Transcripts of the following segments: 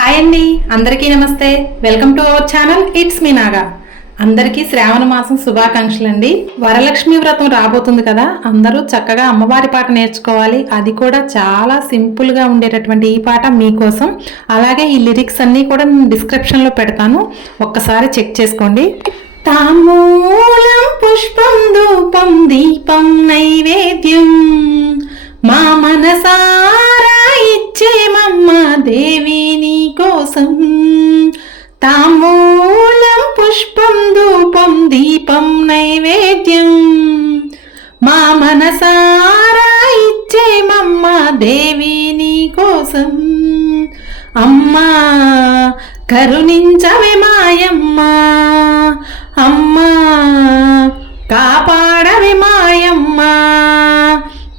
Hi అండి, అందరికీ నమస్తే. Welcome to our channel. It's me Naga. అందరికీ శ్రావణ మాసం శుభాకాంక్షలు అండి. వరలక్ష్మి వ్రతం రాబోతుంది కదా, అందరూ చక్కగా అమ్మవారి పాట నేర్చుకోవాలి. అది కూడా చాలా సింపుల్ గా ఉండేటటువంటి ఈ పాట మీకోసం. అలాగే ఈ లిరిక్స్ అన్ని కూడా నేను డిస్క్రిప్షన్ లో పెడతాను, ఒక్కసారి చెక్ చేసుకోండి. తాంబూలం పుష్పం ధూపం దీపం నైవేద్యం మా మనసారా ఇచ్చేమమ్మ దేవి నీ కోసం. తాంబూలం పుష్పం ధూపం దీపం నైవేద్యం మా మనసారా ఇచ్చేమమ్మ దేవి నీ కోసం. అమ్మా కరుణించవే మాయమ్మ, అమ్మా కాపాడవే మాయమ్మ.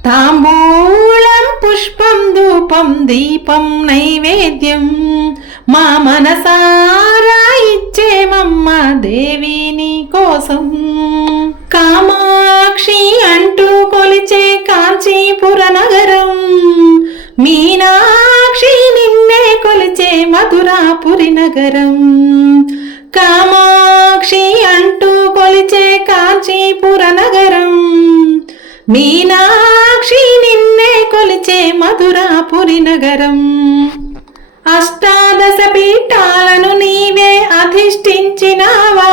తాంబూలం పుష్పం ధూపం దీపం నైవేద్యం మా మనసారా ఇచ్చేమమ్మ దేవి నీ కోసం. కామాక్షి అంటూ కొలిచే కాంచీపుర నగరం, మీనాక్షి నిన్నే కొలిచే మధురాపురి నగరం. కామాక్షి అంటూ కొలిచే కాంచీపుర నగరం, మీనాక్షి నిన్నే కొలిచే మధురాపురి నగరం. అష్టాదశ పీఠాలను నీవే అధిష్ఠించినావా,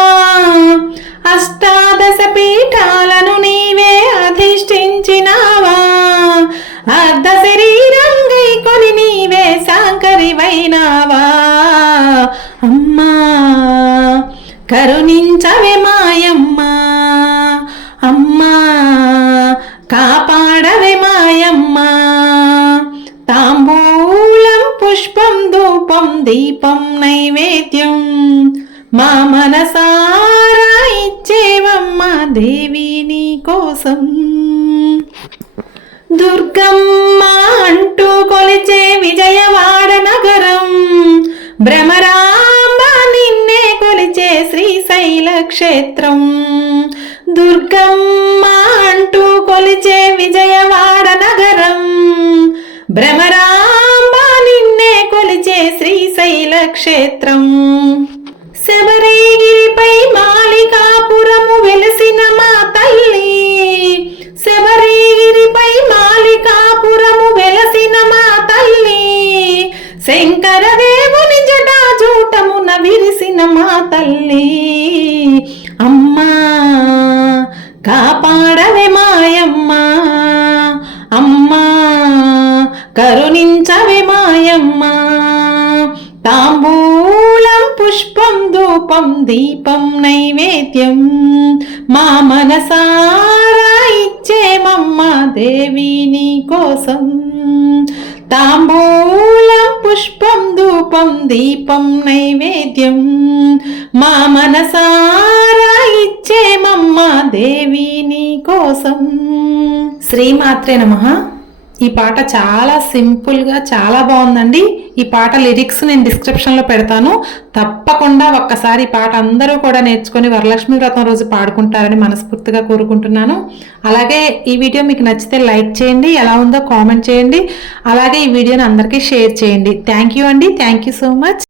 అష్టాదశ పీఠాలను నీవే అధిష్ఠించినావా. అర్ధ శరీరంగై కొని నీవే శాంకరివైనావా. అమ్మా కరుణించవే మాయమ్మ, అమ్మా కాపాడవే మాయమ్మ. తాంబూలం పుష్పం ధూపం దీపం నైవేద్యం మా మనసారా ఇచ్చేవమ్మ దేవి నీ కోసం. దుర్గమ్మ అంటూ కొలిచే విజయవాడ నగరం, భ్రమరాంబ నిన్నే కొలిచే శ్రీశైల క్షేత్రం. దుర్గమ్మ అంటూ కొలిచే విజయవాడ నగరం, భ్రమరాంబ నిన్నే కొలిచే శ్రీశైల క్షేత్రం. శబరిగిరిపై మాలికాపురము వెలిసిన మా తల్లి, శబరిగిరిపై మాలికాపురము వెలసిన మా తల్లి. శంకర దేవుని జటాజూటమున విరిసిన మా తల్లి. అమ్మా కాపాడవే మాయమ్మ, అమ్మా కరుణించవే మాయమ్మ. తాంబూలం పుష్పం ధూపం దీపం నైవేద్యం మా మనసారా ఇచ్చేమమ్మ దేవి నీ కోసం. తాంబూలం పుష్పం ధూపం దీపం నైవేద్యం మా మనసారా ఇచ్చేమమ్మ దేవి నీ కోసం. శ్రీమాత్రే నమః. ఈ పాట చాలా సింపుల్గా చాలా బాగుందండి. ఈ పాట లిరిక్స్ నేను డిస్క్రిప్షన్లో పెడతాను, తప్పకుండా ఒక్కసారి ఈ పాట అందరూ కూడా నేర్చుకొని వరలక్ష్మి వ్రతం రోజు పాడుకుంటారని మనస్ఫూర్తిగా కోరుకుంటున్నాను. అలాగే ఈ వీడియో మీకు నచ్చితే లైక్ చేయండి, ఎలా ఉందో కామెంట్ చేయండి, అలాగే ఈ వీడియోని అందరికీ షేర్ చేయండి. థ్యాంక్ యూ అండి, థ్యాంక్ యూ సో మచ్.